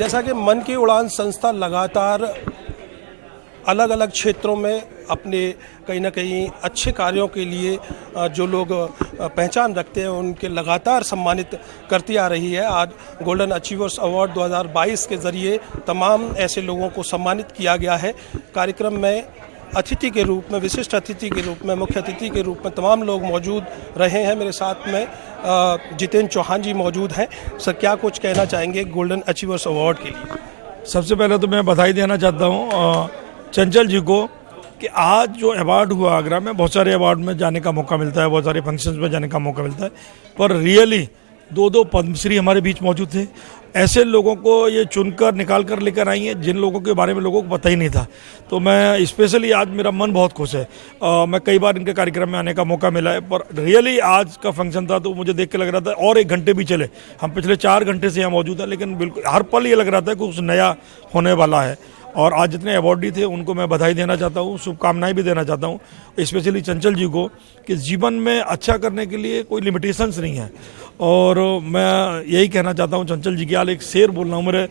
जैसा कि मन की उड़ान संस्था लगातार अलग अलग क्षेत्रों में अपने कहीं ना कहीं अच्छे कार्यों के लिए जो लोग पहचान रखते हैं उनके लगातार सम्मानित करती आ रही है। आज गोल्डन अचीवर्स अवार्ड 2022 के ज़रिए तमाम ऐसे लोगों को सम्मानित किया गया है। कार्यक्रम में अतिथि के रूप में, विशिष्ट अतिथि के रूप में, मुख्य अतिथि के रूप में तमाम लोग मौजूद रहे हैं। मेरे साथ में जितेंद्र चौहान जी मौजूद हैं। सर, क्या कुछ कहना चाहेंगे गोल्डन अचीवर्स अवार्ड के लिए? सबसे पहले तो मैं बधाई देना चाहता हूँ चंचल जी को कि आज जो अवार्ड हुआ आगरा में, बहुत सारे अवार्ड में जाने का मौका मिलता है, बहुत सारे फंक्शंस में जाने का मौका मिलता है, पर रियली दो पद्मश्री हमारे बीच मौजूद थे। ऐसे लोगों को ये चुनकर निकाल कर लेकर आई हैं जिन लोगों के बारे में लोगों को पता ही नहीं था। तो मैं स्पेशली आज मेरा मन बहुत खुश है। मैं कई बार इनके कार्यक्रम में आने का मौका मिला है, पर रियली आज का फंक्शन था तो मुझे देख के लग रहा था और 1 घंटे भी चले। हम पिछले 4 घंटे से यहाँ मौजूद हैं, लेकिन बिल्कुल हर पल ये लग रहा था कि कुछ नया होने वाला है। और आज जितने अवार्डी थे उनको मैं बधाई देना चाहता हूँ, शुभकामनाएं भी देना चाहता हूँ, स्पेशली चंचल जी को, कि जीवन में अच्छा करने के लिए कोई लिमिटेशंस नहीं है। और मैं यही कहना चाहता हूँ चंचल जी की हाल एक शेर बोल रहा हूँ। मेरे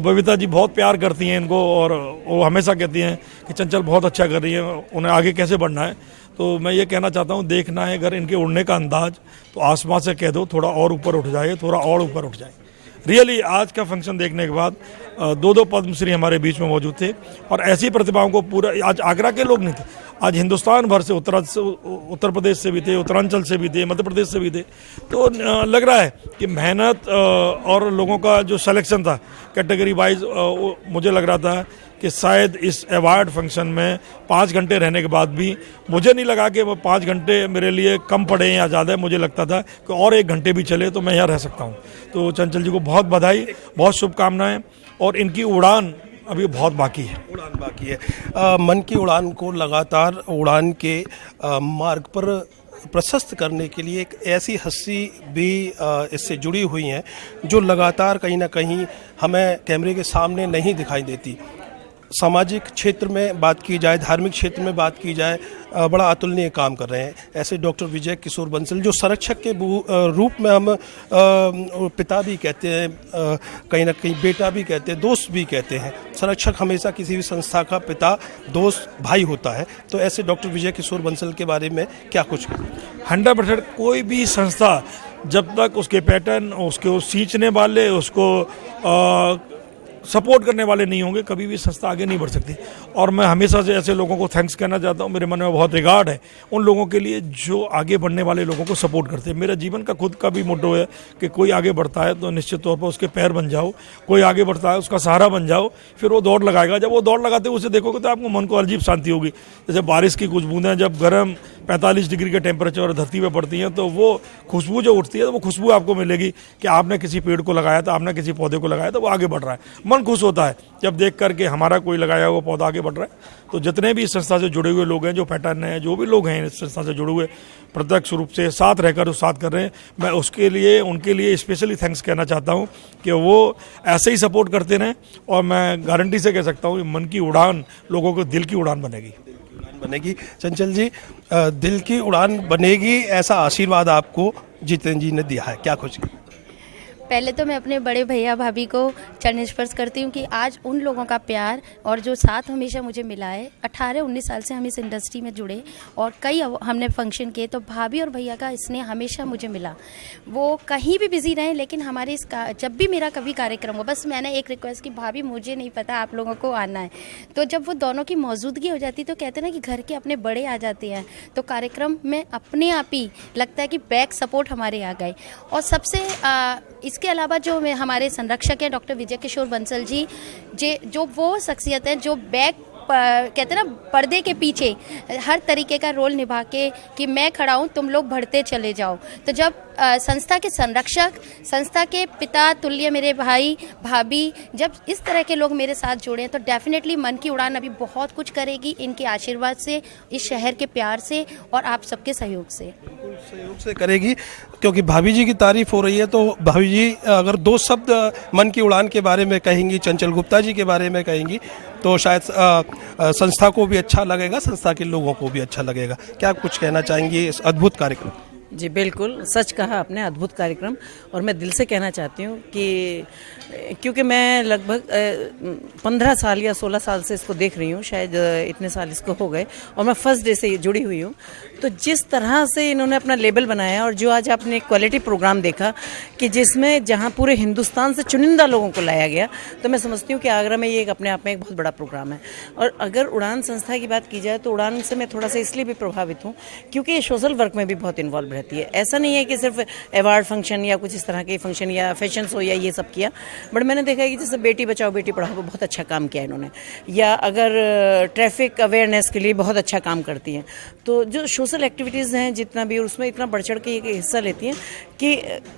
बबीता जी बहुत प्यार करती हैं इनको और वो हमेशा कहती हैं कि चंचल बहुत अच्छा कर रही है, उन्हें आगे कैसे बढ़ना है। तो मैं ये कहना चाहता हूँ, देखना है अगर इनके उड़ने का अंदाज तो आसमान से कह दो थोड़ा और ऊपर उठ जाए, थोड़ा और ऊपर उठ जाए। रियली आज का फंक्शन देखने के बाद 2 पद्मश्री हमारे बीच में मौजूद थे और ऐसी प्रतिभाओं को पूरा, आज आगरा के लोग नहीं थे, आज हिंदुस्तान भर से, उत्तर प्रदेश से भी थे, उत्तरांचल से भी थे, मध्य प्रदेश से भी थे। तो लग रहा है कि मेहनत और लोगों का जो सिलेक्शन था कैटेगरी वाइज, मुझे लग रहा था कि शायद इस अवार्ड फंक्शन में 5 घंटे रहने के बाद भी मुझे नहीं लगा कि वो 5 घंटे मेरे लिए कम पड़े या ज़्यादा है। मुझे लगता था कि और 1 घंटे भी चले तो मैं यहाँ रह सकता हूँ। तो चंचल जी को बहुत बधाई, बहुत शुभकामनाएं, और इनकी उड़ान अभी बहुत बाकी है। उड़ान बाकी है। मन की उड़ान को लगातार उड़ान के मार्ग पर प्रशस्त करने के लिए एक ऐसी हस्ती भी इससे जुड़ी हुई हैं जो लगातार कहीं ना कहीं हमें कैमरे के सामने नहीं दिखाई देती। सामाजिक क्षेत्र में बात की जाए, धार्मिक क्षेत्र में बात की जाए, बड़ा अतुलनीय काम कर रहे हैं। ऐसे डॉक्टर विजय किशोर बंसल, जो संरक्षक के रूप में हम पिता भी कहते हैं, कहीं ना कहीं बेटा भी कहते हैं, दोस्त भी कहते हैं। संरक्षक हमेशा किसी भी संस्था का पिता, दोस्त, भाई होता है। तो ऐसे डॉक्टर विजय किशोर बंसल के बारे में क्या कुछ? 100% कोई भी संस्था जब तक उसके पैटर्न, उसको सींचने वाले, उसको सपोर्ट करने वाले नहीं होंगे, कभी भी संस्था आगे नहीं बढ़ सकती। और मैं हमेशा से ऐसे लोगों को थैंक्स कहना चाहता हूँ। मेरे मन में बहुत रिगार्ड है उन लोगों के लिए जो आगे बढ़ने वाले लोगों को सपोर्ट करते हैं। मेरा जीवन का खुद का भी मोटो है कि कोई आगे बढ़ता है तो निश्चित तौर पर उसके पैर बन जाओ, कोई आगे बढ़ता है उसका सहारा बन जाओ, फिर वो दौड़ लगाएगा। जब वो दौड़ लगाते हुए उसे देखोगे तो आपको मन को अजीब शांति होगी। जैसे बारिश की कुछ बूंदें जब गर्म 45 डिग्री के टेम्परेचर धरती पे पड़ती हैं तो वो खुशबू जो उठती है, तो वो खुशबू आपको मिलेगी कि आपने किसी पेड़ को लगाया था, आपने किसी पौधे को लगाया था, वो आगे बढ़ रहा है। मन खुश होता है जब देख करके हमारा कोई लगाया हुआ पौधा आगे बढ़ रहा है। तो जितने भी इस संस्था से जुड़े हुए लोग हैं, जो पैटर्न हैं, जो भी लोग हैं इस संस्था से जुड़े हुए, प्रत्यक्ष रूप से साथ रहकर उस साथ कर रहे हैं, मैं उसके लिए, उनके लिए स्पेशली थैंक्स कहना चाहता हूँ कि वो ऐसे ही सपोर्ट करते रहें। और मैं गारंटी से कह सकता हूँ कि मन की उड़ान लोगों को दिल की उड़ान बनेगी। बनेगी। चंचल जी, दिल की उड़ान बनेगी, ऐसा आशीर्वाद आपको जितेंद्र जी ने दिया है, क्या कुछ? पहले तो मैं अपने बड़े भैया भाभी को चरण स्पर्श करती हूँ कि आज उन लोगों का प्यार और जो साथ हमेशा मुझे मिला है। 18-19 साल से हम इस इंडस्ट्री में जुड़े और कई हमने फंक्शन किए, तो भाभी और भैया का स्नेह हमेशा मुझे मिला। वो कहीं भी बिजी रहें, लेकिन हमारे जब भी मेरा कभी कार्यक्रम हो, बस मैंने एक रिक्वेस्ट की, भाभी मुझे नहीं पता, आप लोगों को आना है। तो जब वो दोनों की मौजूदगी हो जाती तो कहते ना कि घर के अपने बड़े आ जाते हैं, तो कार्यक्रम में अपने आप ही लगता है कि बैक सपोर्ट हमारे आ गए। और सबसे इसके अलावा जो हमारे संरक्षक हैं डॉक्टर विजय किशोर बंसल जी, जो वो शख्सियत हैं जो बैक कहते हैं ना, पर्दे के पीछे हर तरीके का रोल निभा के कि मैं खड़ा हूँ, तुम लोग बढ़ते चले जाओ। तो जब संस्था के संरक्षक, संस्था के पिता तुल्य मेरे भाई भाभी, जब इस तरह के लोग मेरे साथ जुड़े हैं, तो डेफिनेटली मन की उड़ान अभी बहुत कुछ करेगी, इनके आशीर्वाद से, इस शहर के प्यार से और आप सबके सहयोग से। सहयोग से करेगी, क्योंकि भाभी जी की तारीफ हो रही है। तो भाभी जी अगर 2 शब्द मन की उड़ान के बारे में कहेंगी, चंचल गुप्ता जी के बारे में कहेंगी, तो शायद संस्था को भी अच्छा लगेगा, संस्था के लोगों को भी अच्छा लगेगा। क्या कुछ कहना चाहेंगी इस अद्भुत कार्यक्रम? जी बिल्कुल, सच कहा आपने, अद्भुत कार्यक्रम। और मैं दिल से कहना चाहती हूँ कि क्योंकि मैं लगभग 15 साल या 16 साल से इसको देख रही हूँ, शायद इतने साल इसको हो गए, और मैं फर्स्ट डे से जुड़ी हुई हूँ। तो जिस तरह से इन्होंने अपना लेबल बनाया और जो आज आपने एक क्वालिटी प्रोग्राम देखा कि जिसमें जहाँ पूरे हिंदुस्तान से चुनिंदा लोगों को लाया गया, तो मैं समझती हूँ कि आगरा में ये एक अपने आप में एक बहुत बड़ा प्रोग्राम है। और अगर उड़ान संस्था की बात की जाए तो उड़ान से मैं थोड़ा सा इसलिए भी प्रभावित हूँ क्योंकि ये सोशल वर्क में भी बहुत इन्वॉल्व रहती है। ऐसा नहीं है कि सिर्फ अवार्ड फंक्शन या कुछ इस तरह के फंक्शन या फैशन शो या ये सब किया, बट मैंने देखा है कि जैसे बेटी बचाओ बेटी पढ़ाओ को बहुत अच्छा काम किया इन्होंने, या अगर ट्रैफिक अवेयरनेस के लिए बहुत अच्छा काम करती हैं। तो जो सोशल एक्टिविटीज़ हैं जितना भी, उसमें इतना बढ़ चढ़ के ये हिस्सा लेती हैं कि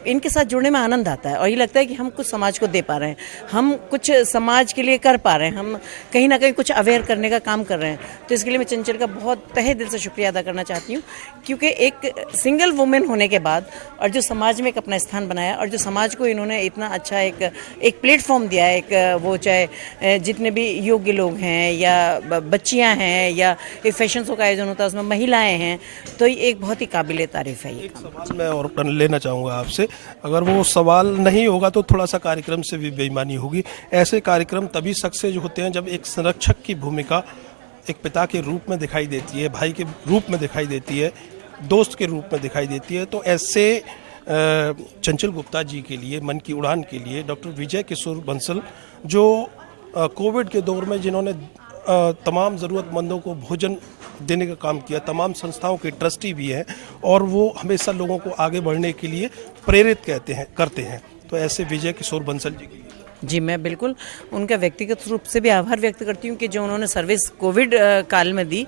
इनके साथ जुड़ने में आनंद आता है और ये लगता है कि हम कुछ समाज को दे पा रहे हैं, हम कुछ समाज के लिए कर पा रहे हैं, हम कहीं ना कहीं कुछ अवेयर करने का काम कर रहे हैं। तो इसके लिए मैं चंचल का बहुत तहे दिल से शुक्रिया अदा करना चाहती हूँ, क्योंकि एक सिंगल वुमेन होने के बाद और जो समाज में एक अपना स्थान बनाया और जो समाज को इन्होंने इतना अच्छा एक प्लेटफॉर्म दिया है, एक वो चाहे जितने भी योग्य लोग हैं या बच्चियाँ हैं या एक फैशन शो का आयोजन होता है उसमें महिलाएं हैं, तो ये एक बहुत ही काबिल तारीफ है। ये एक सवाल मैं और लेना चाहूँगा आपसे, अगर वो सवाल नहीं होगा तो थोड़ा सा कार्यक्रम से भी बेईमानी होगी। ऐसे कार्यक्रम तभी सक्सेस होते हैं जब एक संरक्षक की भूमिका एक पिता के रूप में दिखाई देती है, भाई के रूप में दिखाई देती है, दोस्त के रूप में दिखाई देती है। तो ऐसे चंचल गुप्ता जी के लिए, मन की उड़ान के लिए डॉक्टर विजय किशोर बंसल, जो कोविड के दौर में जिन्होंने तमाम ज़रूरतमंदों को भोजन देने का काम किया, तमाम संस्थाओं के ट्रस्टी भी हैं और वो हमेशा लोगों को आगे बढ़ने के लिए प्रेरित करते हैं। तो ऐसे विजय किशोर बंसल जी की जी मैं बिल्कुल उनका व्यक्तिगत रूप से भी आभार व्यक्त करती हूँ कि जो उन्होंने सर्विस कोविड काल में दी।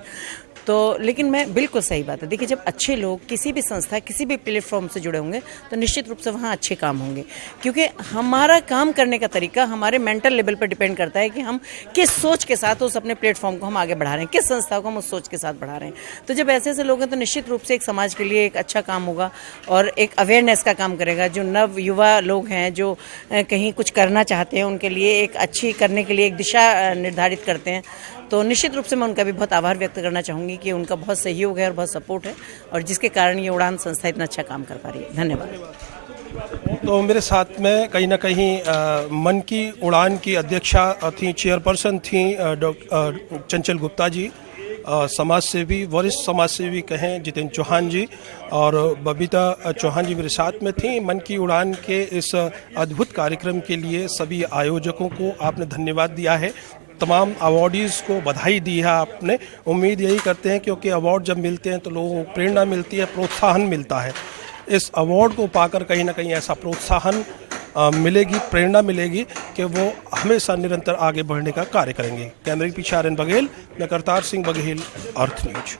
तो लेकिन मैं बिल्कुल सही बात है, देखिए जब अच्छे लोग किसी भी संस्था किसी भी प्लेटफॉर्म से जुड़े होंगे तो निश्चित रूप से वहाँ अच्छे काम होंगे, क्योंकि हमारा काम करने का तरीका हमारे मेंटल लेवल पर डिपेंड करता है कि हम किस सोच के साथ उस अपने प्लेटफॉर्म को हम आगे बढ़ा रहे हैं, किस संस्था को हम उस सोच के साथ बढ़ा रहे हैं। तो जब ऐसे ऐसे लोग हैं तो निश्चित रूप से एक समाज के लिए एक अच्छा काम होगा और एक अवेयरनेस का काम करेगा। जो नव युवा लोग हैं जो कहीं कुछ करना चाहते हैं उनके लिए एक अच्छी करने के लिए एक दिशा निर्धारित करते हैं, तो निश्चित रूप से मैं उनका भी बहुत आभार व्यक्त करना चाहूँगी कि उनका बहुत सहयोग है और बहुत सपोर्ट है और जिसके कारण ये उड़ान संस्था इतना अच्छा काम कर पा रही है। धन्यवाद। तो मेरे साथ में कहीं ना कहीं मन की उड़ान की अध्यक्षा थी, चेयरपर्सन थी चंचल गुप्ता जी, समाज सेवी, वरिष्ठ समाज सेवी कहें जितेंद्र चौहान जी और बबीता चौहान जी मेरे साथ में थी। मन की उड़ान के इस अद्भुत कार्यक्रम के लिए सभी आयोजकों को आपने धन्यवाद दिया है, तमाम अवार्डीज़ को बधाई दी है आपने। उम्मीद यही करते हैं क्योंकि अवार्ड जब मिलते हैं तो लोगों को प्रेरणा मिलती है, प्रोत्साहन मिलता है। इस अवार्ड को पाकर कहीं ना कहीं ऐसा प्रोत्साहन मिलेगी, प्रेरणा मिलेगी कि वो हमेशा निरंतर आगे बढ़ने का कार्य करेंगे। कैमरे के पीछे आर्यन बघेल, मैं करतार सिंह बघेल, अर्थ न्यूज।